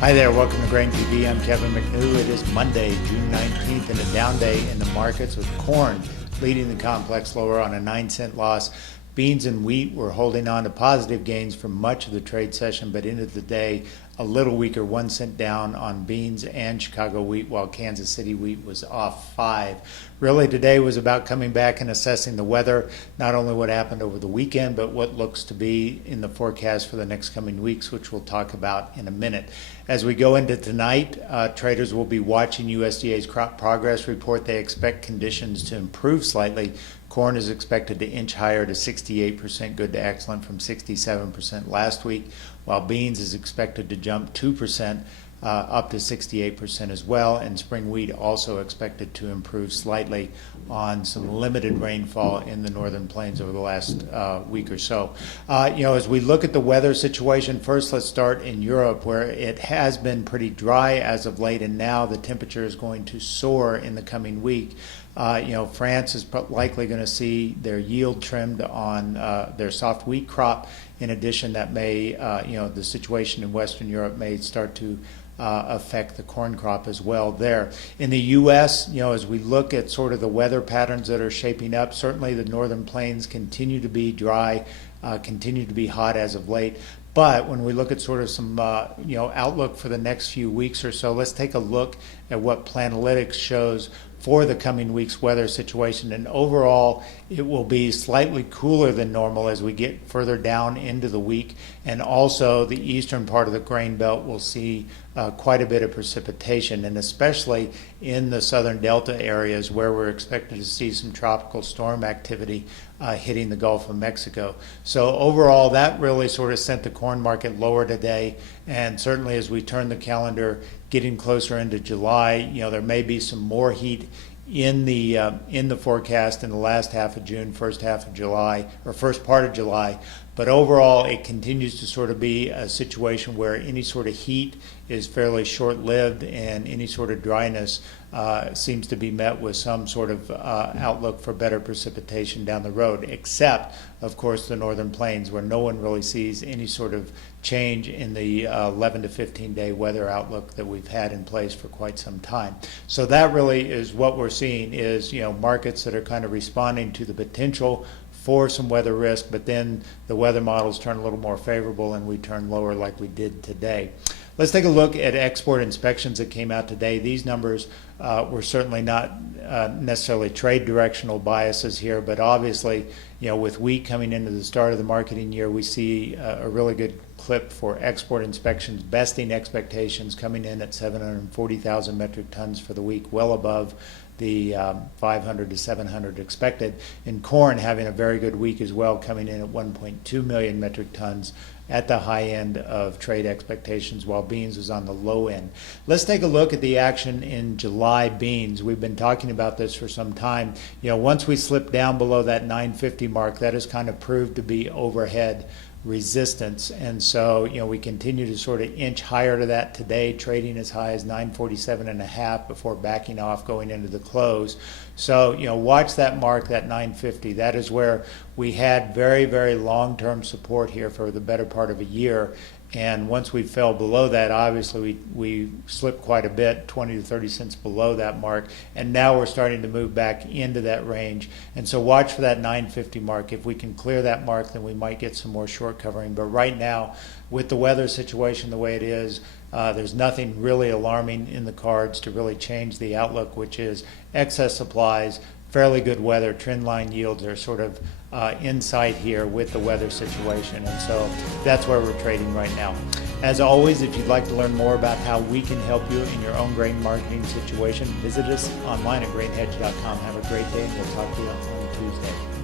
Hi there, welcome to Grain TV. I'm Kevin McNew. It is Monday, June 19th, and a down day in the markets with corn leading the complex lower on a 9-cent loss. Beans and wheat were holding on to positive gains for much of the trade session, but ended the day a little weaker, 1 cent down on beans and Chicago wheat, while Kansas City wheat was off 5. Really, today was about coming back and assessing the weather, not only what happened over the weekend, but what looks to be in the forecast for the next coming weeks, which we'll talk about in a minute. As we go into tonight, traders will be watching USDA's crop progress report. They expect conditions to improve slightly. Corn is expected to inch higher to 68% good to excellent from 67% last week, while beans is expected to jump 2% up to 68% as well, and spring wheat also expected to improve slightly on some limited rainfall in the northern plains over the last week or so. As we look at the weather situation, first let's start in Europe, where it has been pretty dry as of late, and now the temperature is going to soar in the coming week. France is likely going to see their yield trimmed on their soft wheat crop. In addition, that may, the situation in Western Europe may start to affect the corn crop as well there. In the U.S., as we look at sort of the weather patterns that are shaping up, certainly the northern plains continue to be dry, continue to be hot as of late. But when we look at sort of some outlook for the next few weeks or so, let's take a look at what Planalytics shows for the coming week's weather situation. And overall, it will be slightly cooler than normal as we get further down into the week. And also, the eastern part of the grain belt will see quite a bit of precipitation, and especially in the southern delta areas where we're expected to see some tropical storm activity hitting the Gulf of Mexico. So overall, that really sort of sent the corn market lower today. And certainly as we turn the calendar getting closer into July, there may be some more heat in the forecast in the last half of June, first half of July, or first part of July. But overall, it continues to sort of be a situation where any sort of heat is fairly short-lived, and any sort of dryness seems to be met with some sort of outlook for better precipitation down the road, except, of course, the northern plains, where no one really sees any sort of change in the 11 to 15-day weather outlook that we've had in place for quite some time. So that really is what we're seeing is, markets that are kind of responding to the potential for some weather risk, but then the weather models turn a little more favorable and we turn lower like we did today. Let's take a look at export inspections that came out today. These numbers were certainly not necessarily trade directional biases here, but obviously, with wheat coming into the start of the marketing year, we see a really good clip for export inspections, besting expectations, coming in at 740,000 metric tons for the week, well above the 500 to 700 expected. In corn, having a very good week as well, coming in at 1.2 million metric tons at the high end of trade expectations, while beans was on the low end. Let's take a look at the action in July beans. We've been talking about this for some time. Once we slip down below that 950 mark, that has kind of proved to be overhead resistance, and so we continue to sort of inch higher to that today, trading as high as 947.5 before backing off going into the close. So watch that mark, that 950. That is where we had very, very long-term support here for the better part of a year. And once we fell below that, obviously we slipped quite a bit, 20 to 30 cents below that mark. And now we're starting to move back into that range. And so watch for that 950 mark. If we can clear that mark, then we might get some more short covering. But right now, with the weather situation the way it is, there's nothing really alarming in the cards to really change the outlook, which is excess supplies, fairly good weather, trend line yields are sort of in sight here with the weather situation, and so that's where we're trading right now. As always, if you'd like to learn more about how we can help you in your own grain marketing situation, visit us online at grainhedge.com. Have a great day, and we'll talk to you on Tuesday.